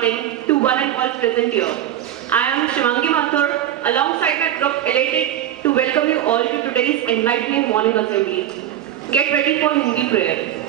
morning to one and all present here. I am Shivangi Mathur, alongside my group, elated to welcome you all to today's enlightening morning assembly. Get ready for Hindi prayer.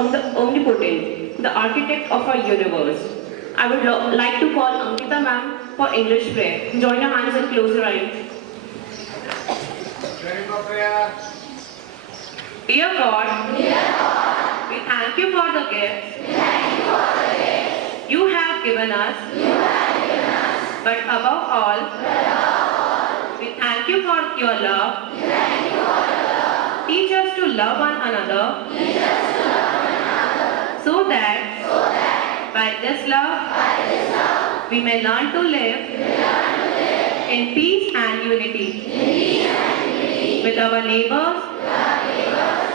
from the Omnipotent, the architect of our universe. I would like to call Ankita ma'am for English prayer. Join your hands and close your eyes. Ready for prayer? Dear God, we thank you for the gifts you have given us. But above all, we thank you for your love. Teach us to love one another so that by this love we may learn to live in peace and unity with our neighbors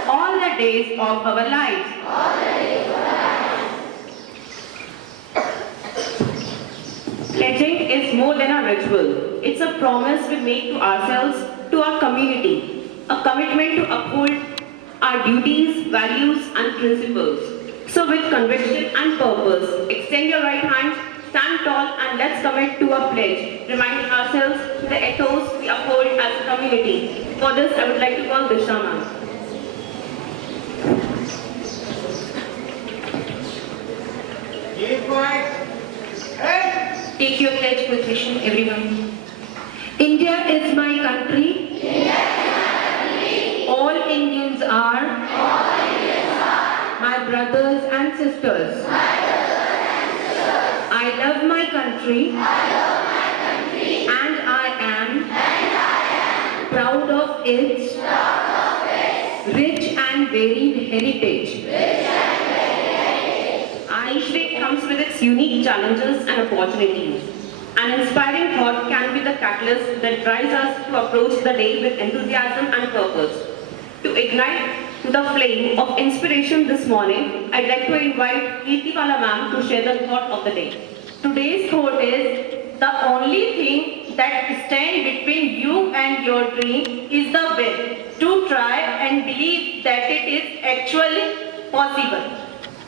all the days of our lives. Pledging is more than a ritual. It's a promise we make to ourselves, to our community, a commitment to uphold our duties, values and principles. So with conviction and purpose, extend your right hand, stand tall and let's commit to a pledge, reminding ourselves the ethos we uphold as a community. For this, I would like to call Disha ma'am. Keep going. Hey! Take your pledge with vision, everyone. India is my country. All Indians are my brothers and sisters. I love my country. And I am proud of its rich and varied heritage. Each day comes with its unique challenges and opportunities. An inspiring thought can be the catalyst that drives us to approach the day with enthusiasm and purpose. To ignite the flame of inspiration this morning, I'd like to invite Kirtiwala ma'am to share the thought of the day. Today's thought is, the only thing that stands between you and your dream is the will to try and believe that it is actually possible.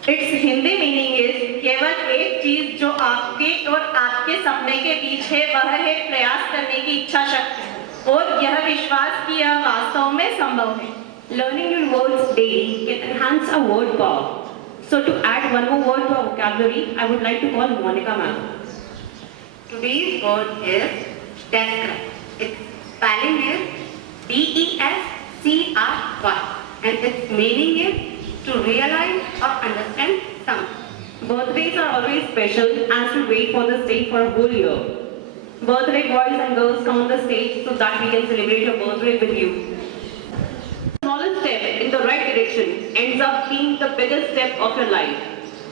Its Hindi meaning is केवल एक चीज जो आपके और आपके सपने के बीच है वह है प्रयास करने की इच्छा शक्ति और यह विश्वास कि यह वास्तव में संभव है. Learning new words daily can enhance our word power. So to add one more word to our vocabulary, I would like to call Monica ma'am. Today's word is describe. Its spelling is D-E-S-C-R-Y and its meaning is to realize or understand something. Birthdays are always special as we wait for this day for a whole year. Birthday boys and girls come on the stage so that we can celebrate your birthday with you. The smallest step in the right direction ends up being the biggest step of your life.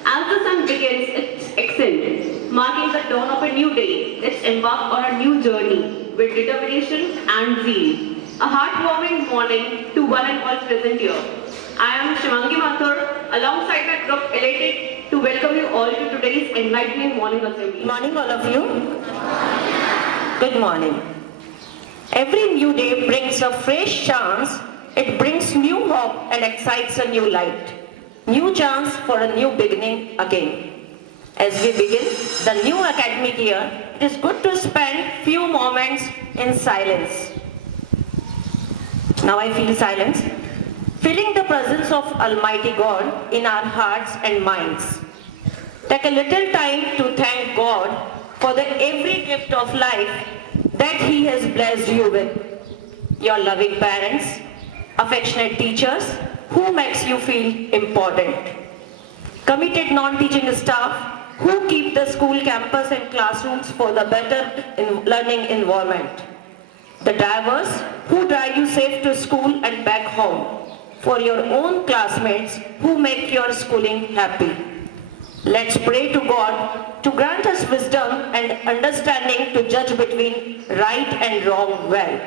As the sun begins its ascent, marking the dawn of a new day, let's embark on a new journey with determination and zeal. A heartwarming morning to one and all present here. I am Shivangi Mathur, alongside my group, elated to welcome you all to today's enlightening morning assembly. Good morning, all of you. Good morning. Every new day brings a fresh chance. It brings new hope and excites a new light. New chance for a new beginning again. As we begin the new academic year, it is good to spend few moments in silence. Now I feel silence. Feeling the presence of Almighty God in our hearts and minds. Take a little time to thank God for the every gift of life that He has blessed you with. Your loving parents, affectionate teachers who makes you feel important. Committed non-teaching staff who keep the school campus and classrooms for the better learning environment. The drivers who drive you safe to school and back home. For your own classmates who make your schooling happy. Let's pray to God to grant us wisdom and understanding to judge between right and wrong well.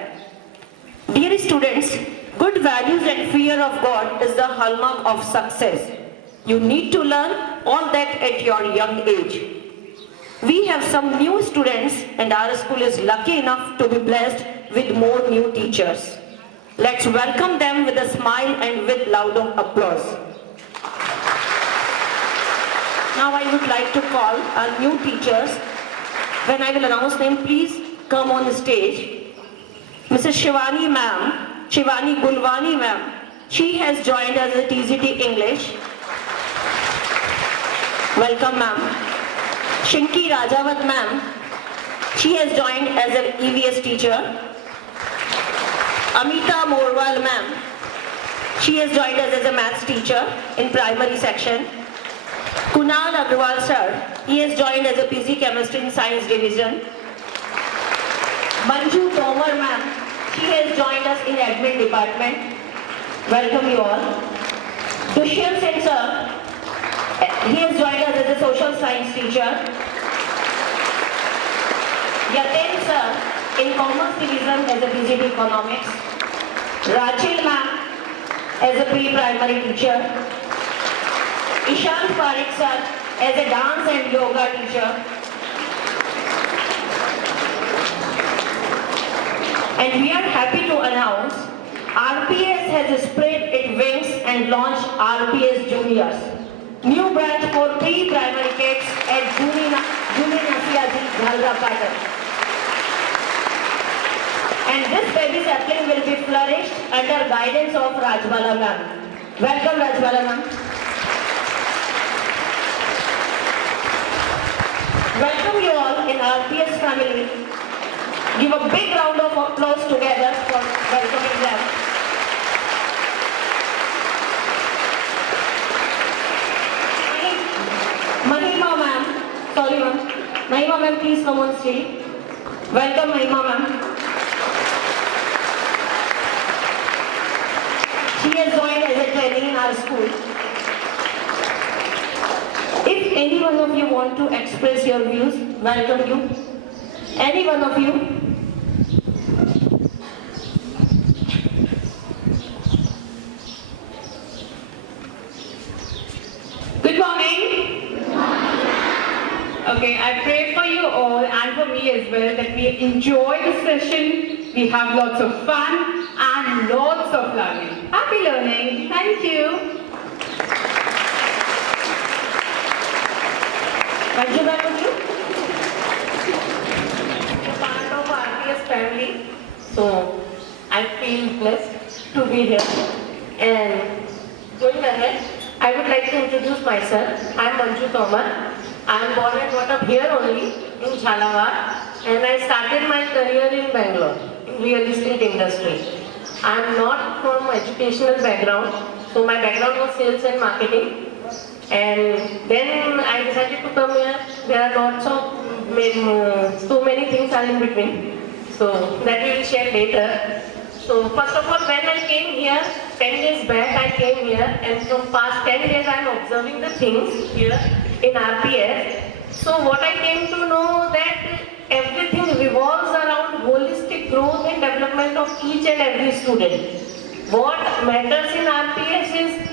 Dear students, good values and fear of God is the hallmark of success. You need to learn all that at your young age. We have some new students and our school is lucky enough to be blessed with more new teachers. Let's welcome them with a smile and with loud applause. Now I would like to call our new teachers. When I will announce them, please come on stage. Mrs. Shivani ma'am, Shivani Gulwani ma'am, she has joined us at TZT English. Welcome, ma'am. Shinki Rajawat, ma'am. She has joined as an EVS teacher. Amita Morwal, ma'am. She has joined us as a maths teacher in primary section. Kunal Agrawal, sir. He has joined as a PG Chemistry in Science Division. Manju Tomar, ma'am. She has joined us in Admin Department. Welcome you all. Dushyant Singh, sir. He has joined us as a Social Science teacher. Yaten, sir, in Commerce Division as a PGD Economics. Rachel, ma'am, as a pre-primary teacher. Ishan Parekh, sir, as a dance and yoga teacher. And we are happy to announce RPS has spread its wings and launched RPS Juniors, new branch for pre-primary kids at RPSJhalawar pattern. And this baby sapling will be flourished under guidance of Rajbala ma'am. Welcome Rajbala ma'am. Welcome you all in RPS family. Give a big round of applause together for welcoming them. Mahima ma'am, sorry ma'am. Mahima ma'am, please come on stage. Welcome Mahima ma'am. She has joined as a trainee in our school. If any one of you want to express your views, welcome you. Any one of you? Good morning. Okay, I pray for you all and for me as well that we enjoy the session, we have lots of fun and lots of learning. Happy learning. Thank you. Manju ma'am, would you? You're part of RPS family, so I feel blessed to be here. And going ahead, I would like to introduce myself. I am Manju Tomar. I am born and brought up here only in Jhalawar, and I started my career in Bangalore, in real estate industry. I am not from educational background, so my background was sales and marketing. And then I decided to come here. There are lots of, so many things are in between. So that we will share later. So first of all, when I came here, 10 days back I came here, and from past 10 days I am observing the things here in RPS. So what I came to know that everything revolves around holistic growth and development of each and every student. What matters in RPS is,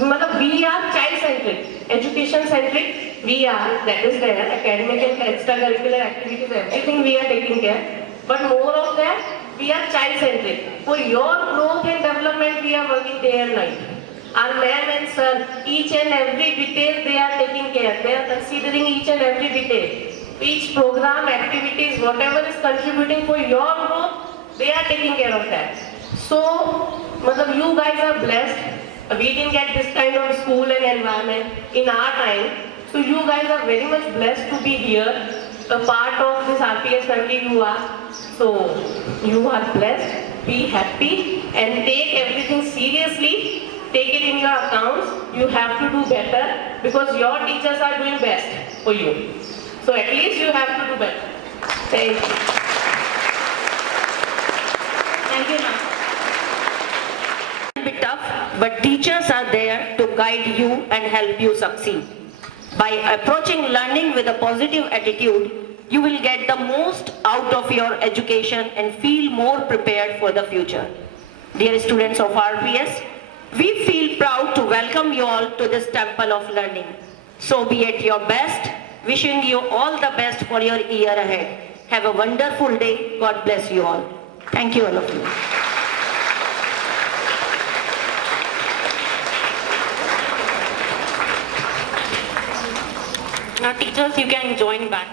we are child-centric, education-centric, we are, that is there, academic and extracurricular activities, everything we are taking care. But more of that, we are child-centric. For your growth and development, we are working day and night. Our ma'am and sir, each and every detail they are taking care. They are considering each and every detail. Each program, activities, whatever is contributing for your growth, they are taking care of that. So, you guys are blessed. We didn't get this kind of school and environment in our time. So you guys are very much blessed to be here. A part of this RPS family you are. So you are blessed, be happy and take everything seriously. Take it in your accounts. You have to do better because your teachers are doing best for you. So at least you have to do better. Thank you. Thank you, ma'am. It will be tough, but teachers are there to guide you and help you succeed. By approaching learning with a positive attitude, you will get the most out of your education and feel more prepared for the future. Dear students of RPS, we feel proud to welcome you all to this temple of learning. So be at your best. Wishing you all the best for your year ahead. Have a wonderful day. God bless you all. Thank you all of you. Now teachers, you can join back.